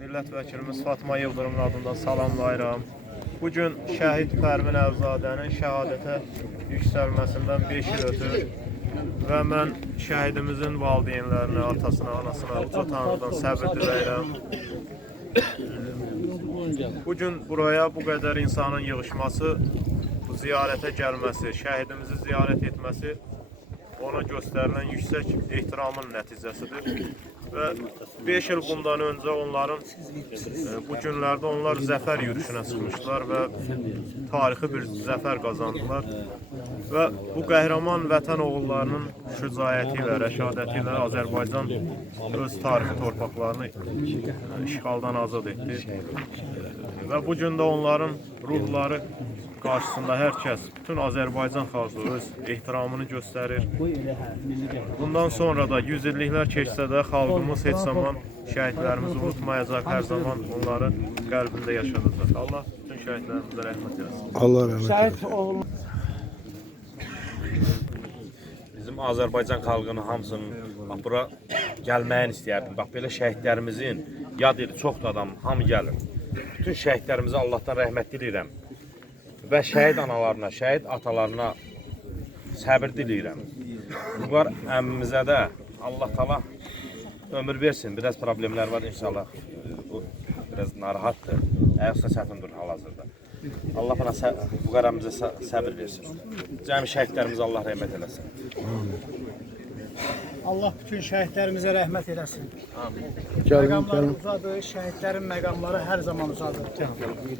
millət vəkilimiz Fatma Yıldırımın adından salamlayıram. Bugün şəhid Pərvin Əvzadənin şəhadətə yüksəlməsindən 5 il ötür və mən şəhidimizin valideynlərinə, atasına, anasına uca Tanrıdan səbir diləyirəm. Bugün buraya bu qədər insanın yığışması, bu ziyarətə gəlməsi, şəhidimizi ziyarət etməsi ona göstərilən yüksək ehtiramın nəticəsidir. Və 5 il bundan öncə onların bu günlərdə onlar zəfər yürüyüşünə çıxmışlar və tarixi bir zəfər qazandılar. Və bu qəhrəman vətən oğullarının şücaəti ilə, rəşadəti ilə Azərbaycan öz tarixi torpaqlarını işğaldan azad etdi. Və bu gün də onların ruhları qarşısında hər kəs, bütün Azərbaycan xalqı öz ehtiramını göstərir. Bundan sonra da 100 illiklər keçsə də xalqımız heç zaman şəhidlərimizi unutmayacaq, hər zaman onları qəlbində yaşadacaq. Allah bütün şəhidlərimizə rəhmət eləsin. Allah rəhmət eləsin. Bizim Azərbaycan xalqının hamısının bura gəlməyini istəyərdim. Bax, belə şəhidlərimizin yad eli çoxdur adam, hamı gəlir. Bütün şəhidlərimizə Allahdan rəhmət diləyirəm. Və şəhid analarına, şəhid atalarına səbir diləyirəm. Bunlar əmmimizə də Allah təala ömür versin. Biraz problemlər var inşallah. Bu biraz narahatdır. Ayaqsa çətindir hal-hazırda. Allah bana bu qaramıza səbir versin. Cəmi şəhidlərimizə Allah rəhmət eləsin. Allah bütün şəhidlərimizə rəhmət eləsin. Gəlin. Məqamları uzadır, şəhidlərin məqamları hər zaman uzadır.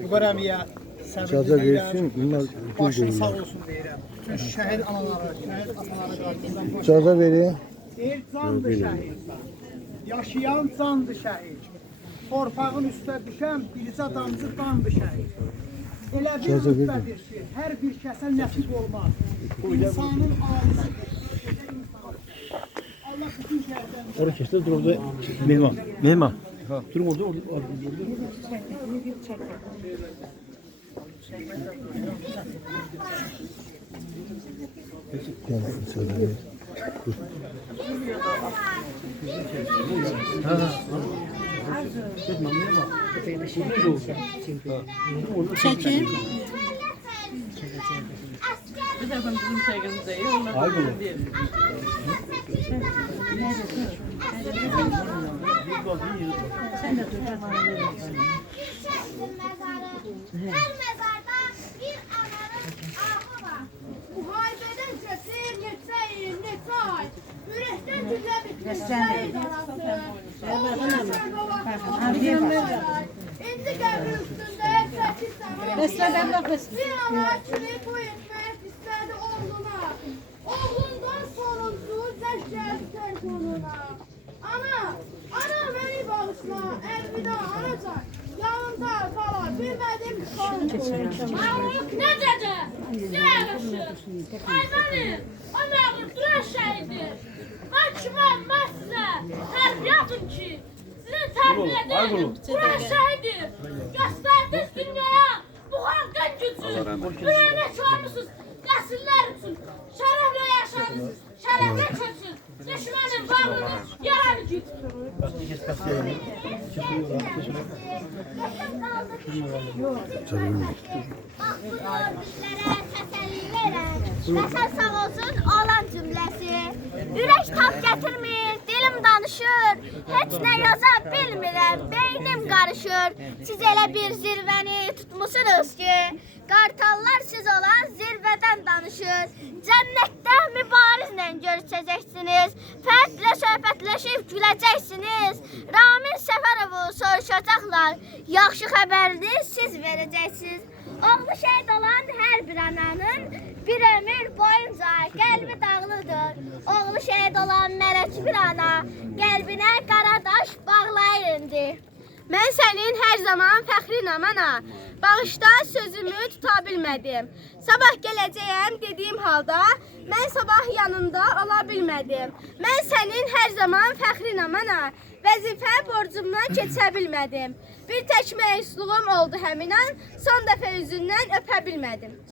Bu qaramiyə səbir versin, bunlar başın sağ olsun deyirəm. Bütün şəhid anaları, şəhid ataları qarşısından İcazə verin. deyir, candır şəhid. Yaşayan candır şəhid. Torpağın üstə düşən bircə damcı qandır şəhid. Elə bir rütbədir ki, hər bir kəsə nəsib olmaz. İnsanın ağzıdır. Allah bütün şəhidlərimizə Orada keçdi, dur orada mehman. Mehman. Durun orada. Çekin. Bir de bizim sevgimiz değil, onlardan değil. Sen de dur. Her mezarda bir ananın ahı var. Muharebeden sesi neçə il, neçə ay. Ürəkdən gülə bitmiş şəhid anası. İndi qəbir üstündə çəkir səma. Bir ana kimi bu etmək istədi oğluna. Oğlundan sorumsuz zəşkər telefonuna. Ana məni bağışla, əlvida anacan. Yanımda qala bilmədim qalım. Ağırlıq necədə? Yaraşır. Aymanım, o məğrib duran şəhidir. Mən kiməm, mən sizə tərbiyə atım ki, sizin tərbiyə edim. Duran şəhidir. Göstərdiniz dünyaya bu xalqın gücü. Dünyaya çoğurmuşsunuz nəsillər üçün. Şərəflə yaşadınız, şərəflə köçün. Düşmənin varlığını yaranı güc. Nəsəl sağ olsun olan cümləsi. Ürək tab gətirmir, dilim danışır. Heç nə yaza bilmirəm, beynim qarışır. Siz elə bir zirvəni tutmuşsunuz ki, qartallar siz olan zirvədən danışır. Cənnətdə mübarizlə görüşəcəksiniz. Fərdlə söhbətləşib güləcəksiniz. Ramin Səfərovu soruşacaqlar. Yaxşı xəbərini siz verəcəksiniz. Oğlu şəhid olan hər bir ananın bir ömür boyunca qəlbi dağlıdır. Oğlu şəhid olan mələk bir ana qəlbinə qara daş bağlayır indi. Mən sənin hər zaman fəxrinəm ana. Bağışda sözümü tuta bilmədim. Sabah gələcəyəm dediyim halda mən sabah yanında ola bilmədim. Mən sənin hər zaman fəxrinəm ana. Vəzifə borcumdan keçə bilmədim. Bir tək məyusluğum oldu həmin an, son dəfə üzündən öpə bilmədim.